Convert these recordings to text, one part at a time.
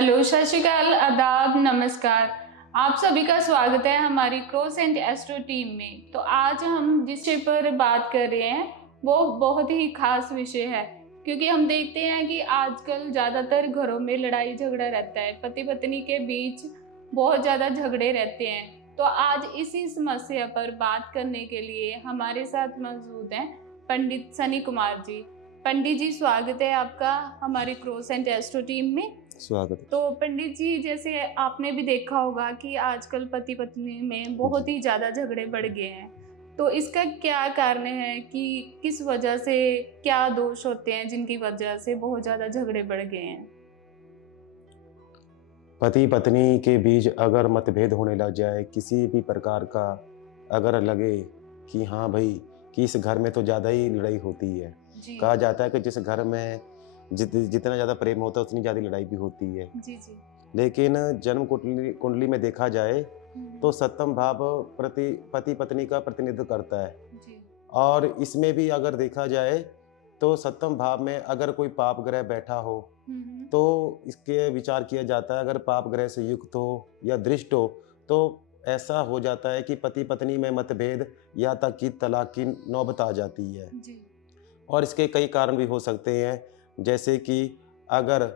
Hello, सत श्री अकाल, आदाब, नमस्कार। आप सभी का स्वागत है हमारी क्रॉस एंड एस्ट्रो टीम में। तो आज हम जिस विषय पर बात कर रहे हैं वो बहुत ही खास विषय है, क्योंकि हम देखते हैं कि आजकल ज़्यादातर घरों में लड़ाई झगड़ा रहता है, पति पत्नी के बीच बहुत ज़्यादा झगड़े रहते हैं। तो आज इसी समस्या पर बात करने के लिए हमारे साथ मौजूद हैं पंडित सनी कुमार जी। पंडित जी, स्वागत है आपका हमारी क्रॉस एंड एस्ट्रो टीम में। स्वागत। तो पंडित जी, जैसे आपने भी देखा होगा कि आजकल पति पत्नी में बहुत ही ज़्यादा झगड़े बढ़ गए हैं। तो इसका क्या कारण है कि किस वजह से, क्या दोष होते हैं जिनकी वजह से बहुत ज़्यादा झगड़े बढ़ गए हैं? पति पत्नी के बीच अगर मतभेद होने लग जाए किसी भी प्रकार का, अगर लगे कि हाँ भाई कि इस घर में तो ज़्यादा ही लड़ाई होती है। जी कहा जाता है कि जिस घर में जितना ज़्यादा प्रेम होता है उतनी ज़्यादा लड़ाई भी होती है। जी जी। लेकिन जन्म कुंडली कुंडली में देखा जाए तो सप्तम भाव पति पत्नी का प्रतिनिधित्व करता है। जी और इसमें भी अगर देखा जाए तो सप्तम भाव में अगर कोई पाप ग्रह बैठा हो तो इसके विचार किया जाता है, अगर पाप ग्रह से युक्त हो या दृष्ट हो तो ऐसा हो जाता है कि पति पत्नी में मतभेद या तक कि तलाक की नौबत आ जाती है। जी और इसके कई कारण भी हो सकते हैं, जैसे कि अगर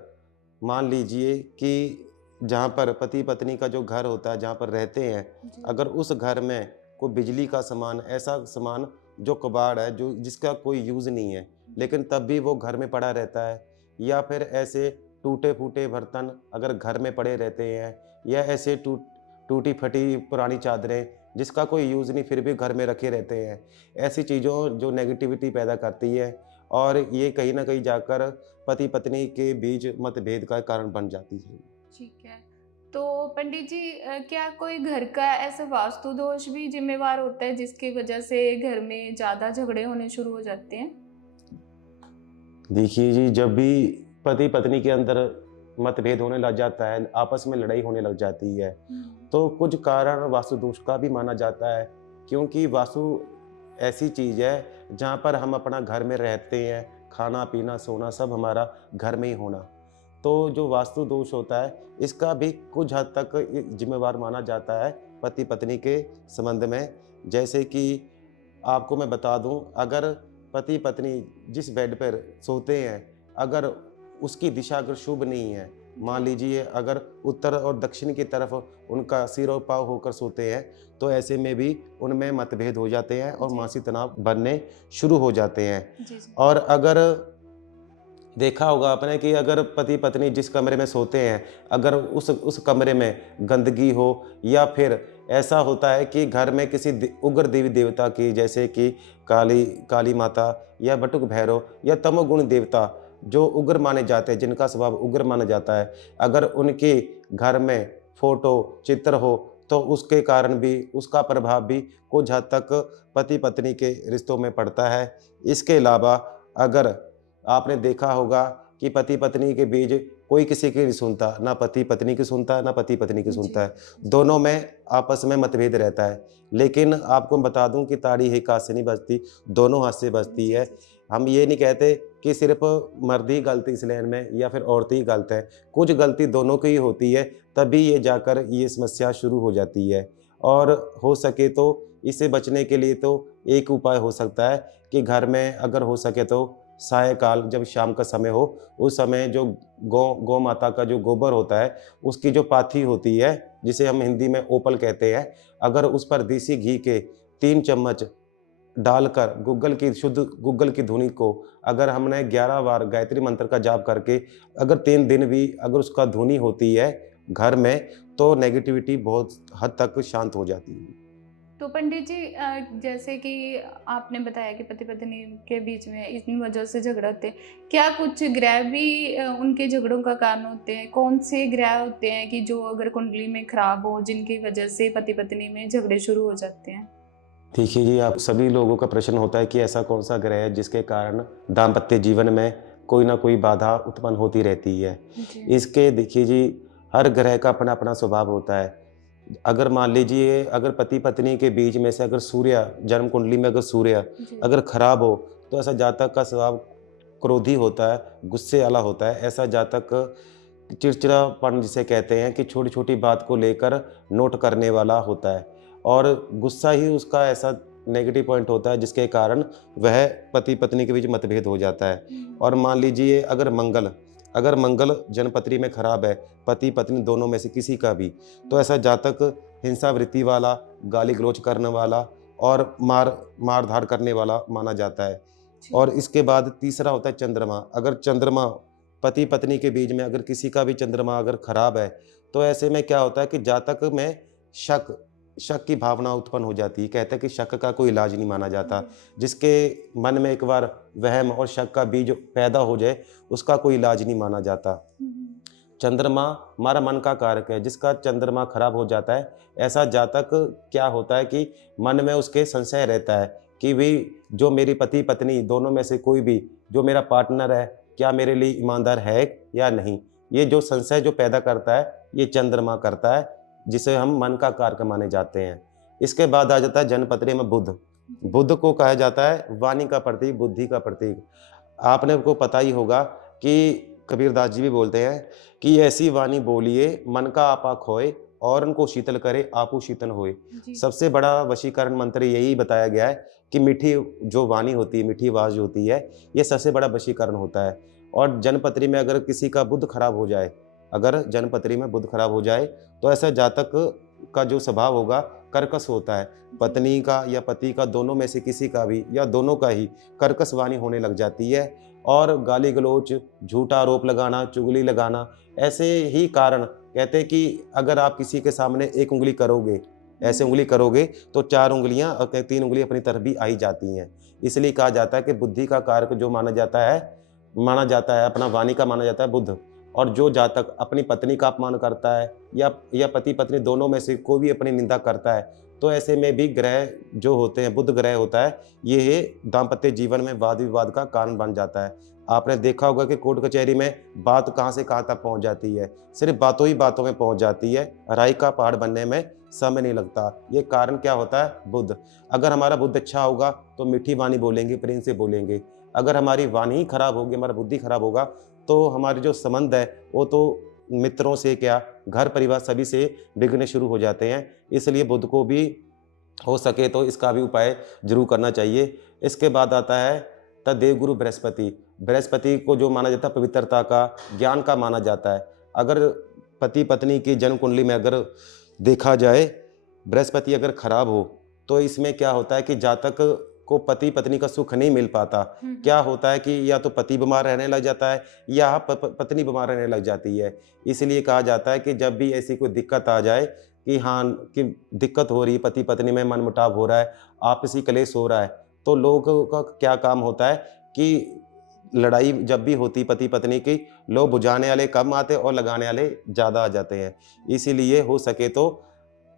मान लीजिए कि जहाँ पर पति पत्नी का जो घर होता है जहाँ पर रहते हैं, जी अगर उस घर में कोई बिजली का सामान, ऐसा सामान जो कबाड़ है जो जिसका कोई यूज़ नहीं है लेकिन तब भी वो घर में पड़ा रहता है, या फिर ऐसे टूटे फूटे बर्तन अगर घर में पड़े रहते हैं, या ऐसे टूटी फटी पुरानी चादरें जिसका कोई यूज़ नहीं फिर भी घर में रखे रहते हैं, ऐसी चीज़ों जो नेगेटिविटी पैदा करती है और ये कहीं न कहीं जाकर पति पत्नी के बीच मतभेद का कारण बन जाती है। ठीक है। तो पंडित जी, क्या कोई घर का ऐसा वास्तु दोष भी जिम्मेवार होता है जिसकी वजह से घर में ज़्यादा झगड़े होने शुरू हो जाते हैं? देखिए जी, जब भी पति पत्नी के अंदर मतभेद होने लग जाता है, आपस में लड़ाई होने लग जाती है, तो कुछ कारण वास्तु दोष का भी माना जाता है, क्योंकि वास्तु ऐसी चीज़ है जहाँ पर हम अपना घर में रहते हैं, खाना पीना सोना सब हमारा घर में ही होना। तो जो वास्तु दोष होता है इसका भी कुछ हद तक जिम्मेवार माना जाता है पति पत्नी के संबंध में। जैसे कि आपको मैं बता दूं, अगर पति पत्नी जिस बेड पर सोते हैं, अगर उसकी दिशा अगर शुभ नहीं है, मान लीजिए अगर उत्तर और दक्षिण की तरफ उनका सिर और पाँव होकर सोते हैं, तो ऐसे में भी उनमें मतभेद हो जाते हैं और जी मानसिक तनाव बनने शुरू हो जाते हैं। जी जी। और अगर देखा होगा आपने कि अगर पति पत्नी जिस कमरे में सोते हैं, अगर उस कमरे में गंदगी हो, या फिर ऐसा होता है कि घर में किसी उग्र देवी देवता की, जैसे कि काली काली माता या बटुक भैरव या तमोगुण देवता जो उग्र माने जाते हैं, जिनका स्वभाव उग्र माना जाता है, अगर उनके घर में फोटो चित्र हो तो उसके कारण भी उसका प्रभाव भी कुछ हद तक पति पत्नी के रिश्तों में पड़ता है। इसके अलावा अगर आपने देखा होगा कि पति पत्नी के बीच कोई किसी की नहीं सुनता, ना पति पत्नी की सुनता है, ना पति पत्नी की जी सुनता है। जी। दोनों में आपस में मतभेद रहता है। लेकिन आपको बता दूं कि ताड़ी एक हाथ से नहीं बजती, दोनों हाथ से बजती जी है। जी जी। हम ये नहीं कहते कि सिर्फ मर्द ही गलत इस लाइन में या फिर औरत ही गलत है। कुछ गलती दोनों की ही होती है, तभी ये जाकर ये समस्या शुरू हो जाती है। और हो सके तो इससे बचने के लिए तो एक उपाय हो सकता है कि घर में अगर हो सके तो सायंकाल जब शाम का समय हो, उस समय जो गौ माता का जो गोबर होता है, उसकी जो पाथी होती है, जिसे हम हिंदी में ओपल कहते हैं, अगर उस पर देसी घी के 3 चम्मच डालकर गूगल की धुनी को अगर हमने 11 बार गायत्री मंत्र का जाप करके अगर 3 दिन भी अगर उसका धुनी होती है घर में, तो नेगेटिविटी बहुत हद तक शांत हो जाती है। तो पंडित जी, जैसे कि आपने बताया कि पति पत्नी के बीच में इन वजह से झगड़ा होते हैं, क्या कुछ ग्रह भी उनके झगड़ों का कारण होते हैं? कौन से ग्रह होते हैं कि जो अगर कुंडली में खराब हो, जिनकी वजह से पति पत्नी में झगड़े शुरू हो जाते हैं? देखिए जी, आप सभी लोगों का प्रश्न होता है कि ऐसा कौन-सा ग्रह है जिसके कारण दाम्पत्य जीवन में कोई न कोई बाधा उत्पन्न होती रहती है। जी इसके देखिए जी, हर ग्रह का अपना-अपना स्वभाव होता है। अगर मान लीजिए अगर पति-पत्नी के बीच में से अगर सूर्य जन्म कुंडली में अगर सूर्य जी अगर खराब हो, तो ऐसा जातक का स्वभाव क्रोधी होता है, गुस्से वाला होता है। ऐसा जातक चिड़चिड़ापन जिसे कहते हैं कि छोटी छोटी बात को लेकर नोट करने वाला होता है, और गुस्सा ही उसका ऐसा नेगेटिव पॉइंट होता है जिसके कारण वह पति पत्नी के बीच मतभेद हो जाता है। और मान लीजिए अगर मंगल जन्मपत्री में खराब है, पति पत्नी दोनों में से किसी का भी, तो ऐसा जातक हिंसा वृत्ति वाला, गाली गलौज करने वाला और मार धाड़ करने वाला माना जाता है। जी। और इसके बाद तीसरा होता है चंद्रमा। अगर चंद्रमा पति पत्नी के बीच में अगर किसी का भी चंद्रमा अगर खराब है, तो ऐसे में क्या होता है कि जातक में शक शक की भावना उत्पन्न हो जाती है। कहते हैं कि शक का कोई इलाज नहीं माना जाता। जिसके मन में एक बार वहम और शक का बीज पैदा हो जाए, उसका कोई इलाज नहीं माना जाता। चंद्रमा हमारा मन का कारक है, जिसका चंद्रमा खराब हो जाता है, ऐसा जातक क्या होता है कि मन में उसके संशय रहता है कि भाई जो मेरी पति पत्नी दोनों में से कोई भी जो मेरा पार्टनर है, क्या मेरे लिए ईमानदार है या नहीं। ये जो संशय जो पैदा करता है, ये चंद्रमा करता है, जिसे हम मन का कारक माने जाते हैं। इसके बाद आ जाता है जन्मपत्री में बुध। बुध को कहा जाता है वाणी का प्रतीक, बुद्धि का प्रतीक। आपने को पता ही होगा कि कबीरदास जी भी बोलते हैं कि ऐसी वाणी बोलिए मन का आपा खोए, और उनको शीतल करे आपू शीतल होए। जी। सबसे बड़ा वशीकरण मंत्र यही बताया गया है कि मीठी जो वाणी होती है, मीठी आवाज होती है, ये सबसे बड़ा वशीकरण होता है। और जन्मपत्री में अगर किसी का बुध खराब हो जाए, अगर जन्मपत्री में बुध खराब हो जाए, तो ऐसा जातक का जो स्वभाव होगा कर्कश होता है। पत्नी का या पति का, दोनों में से किसी का भी या दोनों का ही कर्कश वाणी होने लग जाती है। और गाली गलौच, झूठा आरोप लगाना, चुगली लगाना, ऐसे ही कारण कहते हैं कि अगर आप किसी के सामने एक उंगली करोगे, ऐसे उंगली करोगे, तो 4 उंगलियां और 3 उंगली अपनी तरफ भी आई जाती हैं। इसलिए कहा जाता है कि बुद्धि का कारक जो माना जाता है अपना वाणी का माना जाता है बुध। और जो जातक अपनी पत्नी का अपमान करता है या पति पत्नी दोनों में से कोई भी अपनी निंदा करता है, तो ऐसे में भी ग्रह जो होते हैं, बुध ग्रह होता है, ये दाम्पत्य जीवन में वाद विवाद का कारण बन जाता है। आपने देखा होगा कि कोर्ट कचहरी में बात कहाँ से कहाँ तक पहुँच जाती है, सिर्फ बातों ही बातों में पहुँच जाती है, राई का पहाड़ बनने में समय नहीं लगता। ये कारण क्या होता है? बुध। अगर हमारा बुध अच्छा होगा तो मीठी वाणी बोलेंगे, प्रेम से बोलेंगे। अगर हमारी वाणी ही खराब होगी, हमारा बुद्धि खराब होगा, तो हमारे जो संबंध है वो तो मित्रों से क्या, घर परिवार सभी से बिगड़ने शुरू हो जाते हैं। इसलिए बुध को भी हो सके तो इसका भी उपाय जरूर करना चाहिए। इसके बाद आता है तदेव गुरु बृहस्पति। बृहस्पति को जो माना जाता है पवित्रता का, ज्ञान का माना जाता है। अगर पति पत्नी की जन्म कुंडली में अगर देखा जाए, बृहस्पति अगर खराब हो, तो इसमें क्या होता है कि जातक को पति पत्नी का सुख नहीं मिल पाता। क्या होता है कि या तो पति बीमार रहने लग जाता है या पत्नी बीमार रहने लग जाती है। इसलिए कहा जाता है कि जब भी ऐसी कोई दिक्कत आ जाए कि हाँ, कि दिक्कत हो रही है, पति पत्नी में मनमुटाव हो रहा है, आपसी कलेश हो रहा है, तो लोगों का क्या काम होता है कि लड़ाई जब भी होती पति पत्नी की, लोग बुझाने वाले कम आते और लगाने वाले ज़्यादा आ जाते हैं। इसीलिए हो सके तो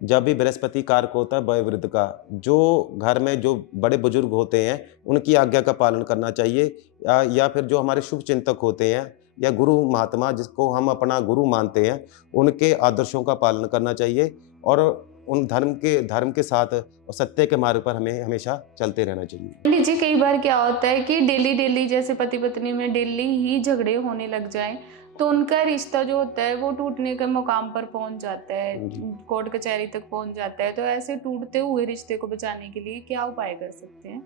जब भी बृहस्पति कारक होता है वयोवृद्ध का, जो घर में जो बड़े बुजुर्ग होते हैं, उनकी आज्ञा का पालन करना चाहिए, या फिर जो हमारे शुभ चिंतक होते हैं या गुरु महात्मा जिसको हम अपना गुरु मानते हैं, उनके आदर्शों का पालन करना चाहिए। और उन धर्म के साथ और सत्य के मार्ग पर हमें हमेशा चलते रहना चाहिए। मान लीजिए कई बार क्या होता है कि डेली डेली जैसे पति पत्नी में डेली ही झगड़े होने लग जाएं, तो उनका रिश्ता जो होता है वो टूटने के मुकाम पर पहुंच जाता है, जी। कोर्ट कचहरी तक पहुंच जाता है। तो ऐसे टूटते हुए रिश्ते को बचाने के लिए क्या उपाय कर सकते हैं?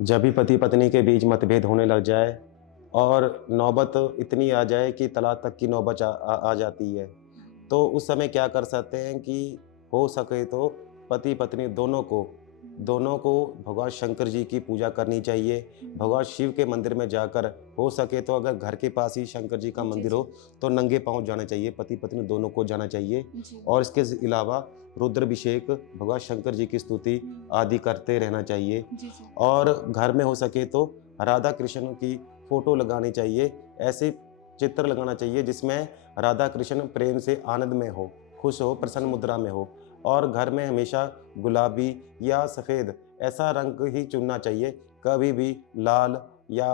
जब भी पति पत्नी के बीच मतभेद होने लग जाए और नौबत इतनी आ जाए कि तलाक तक की नौबत आ जाती है, तो उस समय क्या कर सकते हैं कि हो सके तो पति पत्नी दोनों को भगवान शंकर जी की पूजा करनी चाहिए। भगवान शिव के मंदिर में जाकर, हो सके तो अगर घर के पास ही शंकर जी का जी, मंदिर जी। हो तो नंगे पाँव जाना चाहिए, पति पत्नी दोनों को जाना चाहिए। जी। और इसके अलावा रुद्राभिषेक, भगवान शंकर जी की स्तुति आदि करते रहना चाहिए। जी, जी। और घर में हो सके तो राधा कृष्ण की फोटो लगानी चाहिए, ऐसे चित्र लगाना चाहिए जिसमें राधा कृष्ण प्रेम से आनंद में हो, खुश हो, प्रसन्न मुद्रा में हो। और घर में हमेशा गुलाबी या सफ़ेद ऐसा रंग ही चुनना चाहिए, कभी भी लाल या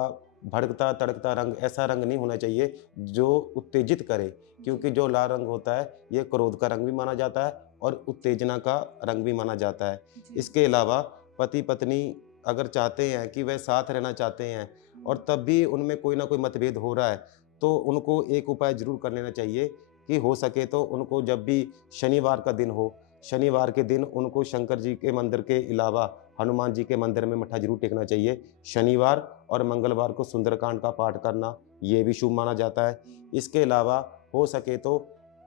भड़कता तड़कता रंग, ऐसा रंग नहीं होना चाहिए जो उत्तेजित करे, क्योंकि जो लाल रंग होता है ये क्रोध का रंग भी माना जाता है और उत्तेजना का रंग भी माना जाता है। जी। इसके अलावा पति पत्नी अगर चाहते हैं कि वह साथ रहना चाहते हैं और तब भी उनमें कोई ना कोई मतभेद हो रहा है, तो उनको एक उपाय ज़रूर कर लेना चाहिए कि हो सके तो उनको जब भी शनिवार का दिन हो, शनिवार के दिन उनको शंकर जी के मंदिर के अलावा हनुमान जी के मंदिर में मत्था ज़रूर टेकना चाहिए। शनिवार और मंगलवार को सुंदरकांड का पाठ करना, ये भी शुभ माना जाता है। इसके अलावा हो सके तो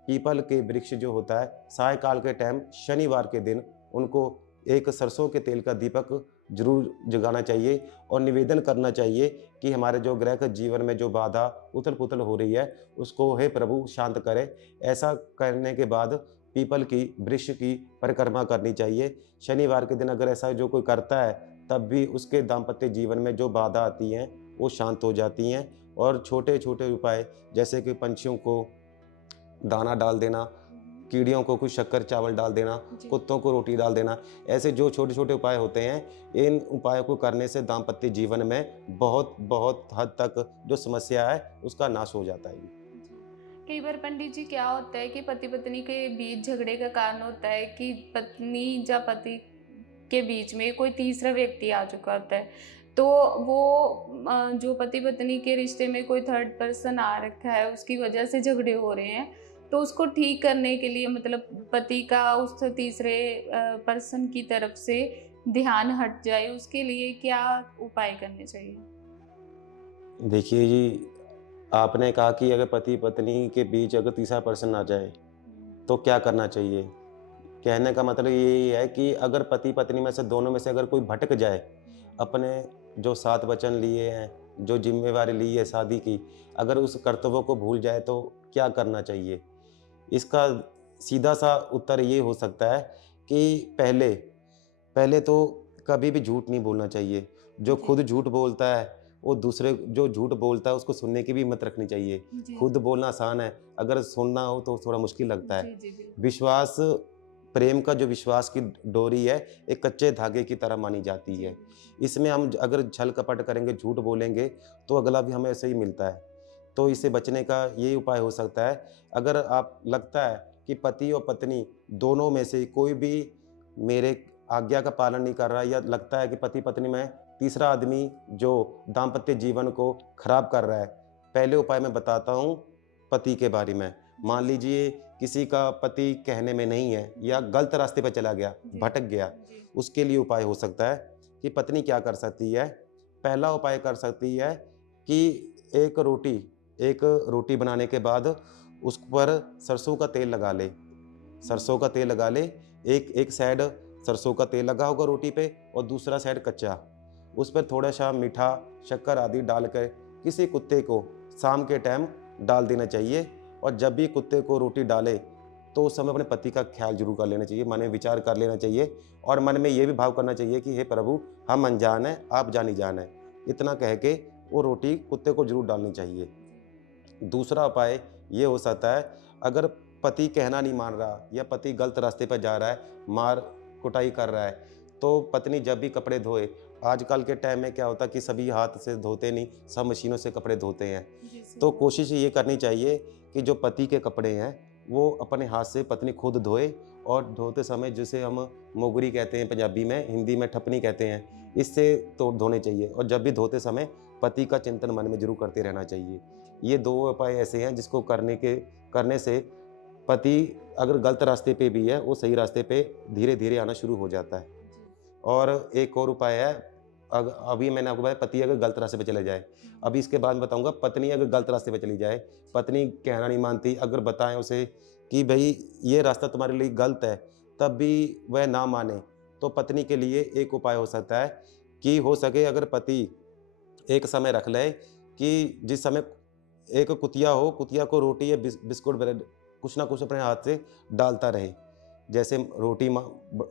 पीपल के वृक्ष जो होता है, सायंकाल के टाइम शनिवार के दिन उनको एक सरसों के तेल का दीपक ज़रूर जगाना चाहिए और निवेदन करना चाहिए कि हमारे जो ग्रह जीवन में जो बाधा उथल-पुथल हो रही है, उसको हे प्रभु शांत करे। ऐसा करने के बाद पीपल की वृक्ष की परिक्रमा करनी चाहिए। शनिवार के दिन अगर ऐसा जो कोई करता है, तब भी उसके दाम्पत्य जीवन में जो बाधा आती हैं, वो शांत हो जाती हैं और छोटे-छोटे उपाय जैसे कि पंछियों को दाना डाल देना, कीड़ियों को कुछ शक्कर चावल डाल देना, जी। कुत्तों को रोटी डाल देना, ऐसे जो छोटे-छोटे उपाय होते हैं, इन उपायों को करने से दाम्पत्य जीवन में बहुत हद तक जो समस्या है, उसका नाश हो जाता है। कई बार पंडित जी क्या होता है कि पति पत्नी के बीच झगड़े का कारण होता है कि पत्नी या पति के बीच में कोई तीसरा व्यक्ति आ चुका होता है, तो वो जो पति पत्नी के रिश्ते में कोई थर्ड पर्सन आ रखा है, उसकी वजह से झगड़े हो रहे हैं, तो उसको ठीक करने के लिए मतलब पति का उस तीसरे पर्सन की तरफ से ध्यान हट जाए, उसके लिए क्या उपाय करने चाहिए? देखिए जी, आपने कहा कि अगर पति-पत्नी के बीच अगर तीसरा पर्सन आ जाए, तो क्या करना चाहिए? कहने का मतलब यही है कि अगर पति-पत्नी में से दोनों में से अगर कोई भटक जाए, अपने जो 7 वचन लिए हैं, जो ज़िम्मेवारी ली है शादी की, अगर उस कर्तव्यों को भूल जाए तो क्या करना चाहिए? इसका सीधा-सा उत्तर ये हो सकता है कि पहले पहले तो कभी भी झूठ नहीं बोलना चाहिए। जो जी। खुद झूठ बोलता है, वो दूसरे जो झूठ बोलता है उसको सुनने की भी हिम्मत रखनी चाहिए। जी। खुद बोलना आसान है, अगर सुनना हो तो थोड़ा मुश्किल लगता है। जी, जी, बिल्कुल। विश्वास प्रेम का जो विश्वास की डोरी है, एक कच्चे धागे की तरह मानी जाती जी। है। इसमें हम अगर छल-कपट करेंगे, झूठ बोलेंगे, तो अगला भी हमें ऐसे ही मिलता है। तो इससे बचने का यही उपाय हो सकता है, अगर आप लगता है कि पति और पत्नी दोनों में से कोई भी मेरे आज्ञा का पालन नहीं कर रहा है या लगता है कि पति-पत्नी में तीसरा आदमी जो दाम्पत्य जीवन को खराब कर रहा है, पहले उपाय मैं बताता हूँ पति के बारे में। मान लीजिए किसी का पति कहने में नहीं है या गलत रास्ते पे चला गया, जी। भटक गया, जी। उसके लिए उपाय हो सकता है कि पत्नी क्या कर सकती है, पहला उपाय कर सकती है कि एक रोटी बनाने के बाद उस पर सरसों का तेल लगा ले। सरसों का तेल लगा ले, एक साइड सरसों का तेल लगा होगा रोटी पे और दूसरा साइड कच्चा। उस पर थोड़ा-सा मीठा, शक्कर आदि डालकर किसी कुत्ते को शाम के टाइम डाल देना चाहिए और जब भी कुत्ते को रोटी डाले, तो उस समय अपने पति का ख़्याल ज़रूर कर लेना चाहिए, मन में विचार कर लेना चाहिए और मन में ये भी भाव करना चाहिए कि हे प्रभु, हम अनजान हैं, आप जानी-जान हैं। इतना कह के वो रोटी कुत्ते को ज़रूर डालनी चाहिए। दूसरा उपाय ये हो सकता है, अगर पति कहना नहीं मान रहा या पति गलत रास्ते पर जा रहा है, मार कुटाई कर रहा है, तो पत्नी जब भी कपड़े धोए, आजकल के टाइम में क्या होता है कि सभी हाथ से धोते नहीं, सब मशीनों से कपड़े धोते हैं। जी, सही तो बात। कोशिश ये करनी चाहिए कि जो पति के कपड़े हैं, वो अपने हाथ से पत्नी खुद धोए और धोते समय जिसे हम मोगरी कहते हैं पंजाबी में, हिंदी में ठप्पनी कहते हैं, इससे तो धोने चाहिए और जब भी धोते समय पति का चिंतन मन में ज़रूर करते रहना चाहिए। ये 2 उपाय ऐसे हैं जिसको करने से पति अगर गलत रास्ते पे भी है, वो सही रास्ते पे धीरे-धीरे आना शुरू हो जाता है। जी। और एक और उपाय है, अभी मैंने आपको बताया पति अगर गलत रास्ते पे चले जाए। अभी इसके बाद बताऊँगा पत्नी अगर गलत रास्ते पे चली जाए, पत्नी कहना नहीं मानती, अगर बताएँ उसे कि भई ये रास्ता तुम्हारे लिए गलत है, तब भी वह ना माने, तो पत्नी के लिए एक उपाय हो सकता है कि हो सके अगर पति एक समय रख ले कि जिस समय एक कुतिया हो, कुतिया को रोटी या बिस्कुट, ब्रेड कुछ ना कुछ अपने हाथ से डालता रहे। जैसे रोटी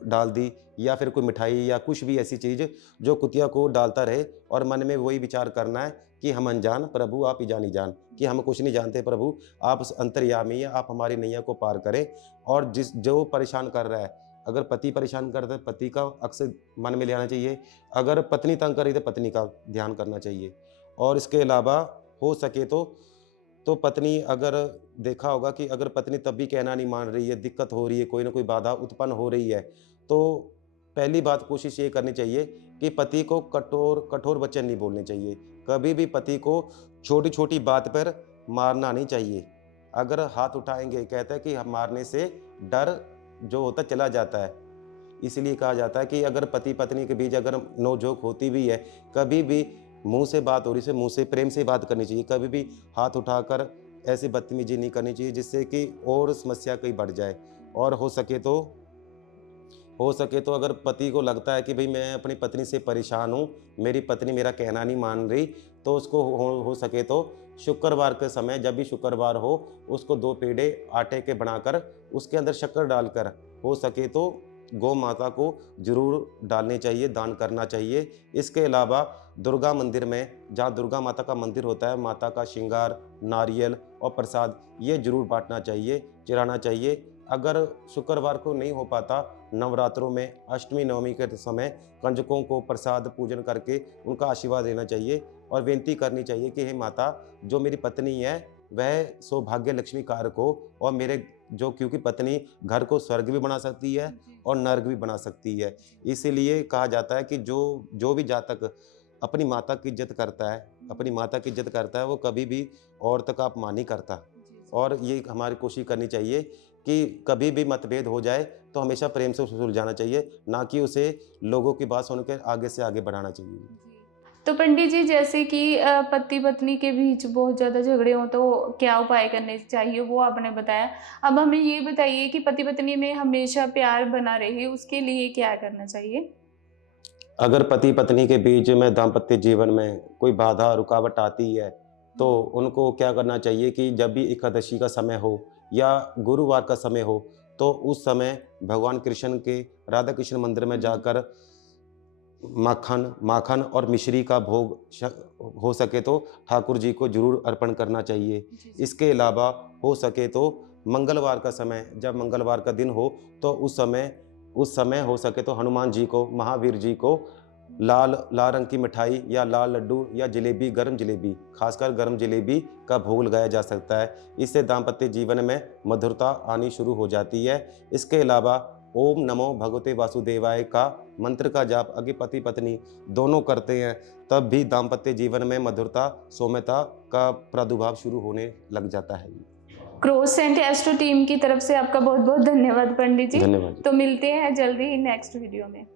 डाल दी या फिर कोई मिठाई या कुछ भी ऐसी चीज़ जो कुतिया को डालता रहे और मन में वही विचार करना है कि हम अनजान, प्रभु आप ही जानी-जान, कि हम कुछ नहीं जानते प्रभु, आप अंतर्यामी हैं, आप हमारी नैया को पार करें। और जो परेशान कर रहा है, अगर पति परेशान कर रहा है, पति का अक्सर मन में ले आना चाहिए। अगर पत्नी तंग कर रही है, तो पत्नी का ध्यान करना चाहिए। और इसके अलावा हो सके तो पत्नी अगर देखा होगा कि अगर पत्नी तब भी कहना नहीं मान रही है, दिक्कत हो रही है, कोई न कोई बाधा उत्पन्न हो रही है, तो पहली बात कोशिश ये करनी चाहिए कि पति को कठोर कठोर वचन नहीं बोलने चाहिए। कभी भी पति को छोटी-छोटी बात पर मारना नहीं चाहिए। अगर हाथ उठाएंगे, कहते हैं कि हम मारने से डर जो होता है चला जाता है। इसलिए कहा जाता है कि अगर पति पत्नी के बीच अगर नोक-झोंक होती भी है, कभी भी मुँह से बात हो रही है, मुँह से प्रेम से बात करनी चाहिए। कभी भी हाथ उठाकर ऐसी बदतमीजी नहीं करनी चाहिए जिससे कि और समस्या कहीं बढ़ जाए। और हो सके तो अगर पति को लगता है कि भई मैं अपनी पत्नी से परेशान हूँ, मेरी पत्नी मेरा कहना नहीं मान रही, तो उसको हो सके तो शुक्रवार के समय, जब भी शुक्रवार हो, उसको 2 पेड़े आटे के बनाकर उसके अंदर शक्कर डालकर हो सके तो गौ माता को ज़रूर डालनी चाहिए, दान करना चाहिए। इसके अलावा दुर्गा मंदिर में, जहाँ दुर्गा माता का मंदिर होता है, माता का श्रृंगार, नारियल और प्रसाद ये ज़रूर बाँटना चाहिए, चढ़ाना चाहिए। अगर शुक्रवार को नहीं हो पाता, नवरात्रों में अष्टमी नवमी के समय कंजकों को प्रसाद पूजन करके उनका आशीर्वाद लेना चाहिए और विनती करनी चाहिए कि हे माता, जो मेरी पत्नी है वह सौभाग्य लक्ष्मी कारक हो और मेरे जो, क्योंकि पत्नी घर को स्वर्ग भी बना सकती है और नर्क भी बना सकती है। इसीलिए कहा जाता है कि जो भी जातक अपनी माता की इज्जत करता है, अपनी माता की इज्जत करता है, वो कभी भी औरत का अपमान नहीं करता। और ये हमारी कोशिश करनी चाहिए कि कभी भी मतभेद हो जाए तो हमेशा प्रेम से उसे सुलझाना चाहिए, ना कि उसे लोगों की बात सुन के आगे से आगे बढ़ाना चाहिए। तो पंडित जी, जैसे कि पति पत्नी के बीच बहुत ज़्यादा झगड़े हों तो क्या उपाय करने चाहिए, वो आपने बताया। अब हमें ये बताइए कि पति पत्नी में हमेशा प्यार बना रहे, उसके लिए क्या करना चाहिए? अगर पति पत्नी के बीच में दाम्पत्य जीवन में कोई बाधा रुकावट आती है, तो उनको क्या करना चाहिए कि जब भी एकादशी का समय हो या गुरुवार का समय हो, तो उस समय भगवान कृष्ण के राधा कृष्ण मंदिर में जाकर माखन और मिश्री का भोग हो सके तो ठाकुर जी को जरूर अर्पण करना चाहिए। जी, जी। इसके अलावा हो सके तो मंगलवार का समय, जब मंगलवार का दिन हो, तो उस समय हो सके तो हनुमान जी को, महावीर जी को लाल लाल रंग की मिठाई या लाल लड्डू या जलेबी, गर्म जलेबी, खासकर गर्म जलेबी का भोग लगाया जा सकता है। इससे दाम्पत्य जीवन में मधुरता आनी शुरू हो जाती है। इसके अलावा ओम नमो भगवते वासुदेवाय का मंत्र का जाप अगर पति पत्नी दोनों करते हैं, तब भी दाम्पत्य जीवन में मधुरता, सौम्यता का प्रादुर्भाव शुरू होने लग जाता है। क्रॉस एंड एस्ट्रो टीम की तरफ से आपका बहुत बहुत धन्यवाद पंडित जी। धन्यवाद। तो मिलते हैं जल्दी ही नेक्स्ट वीडियो में।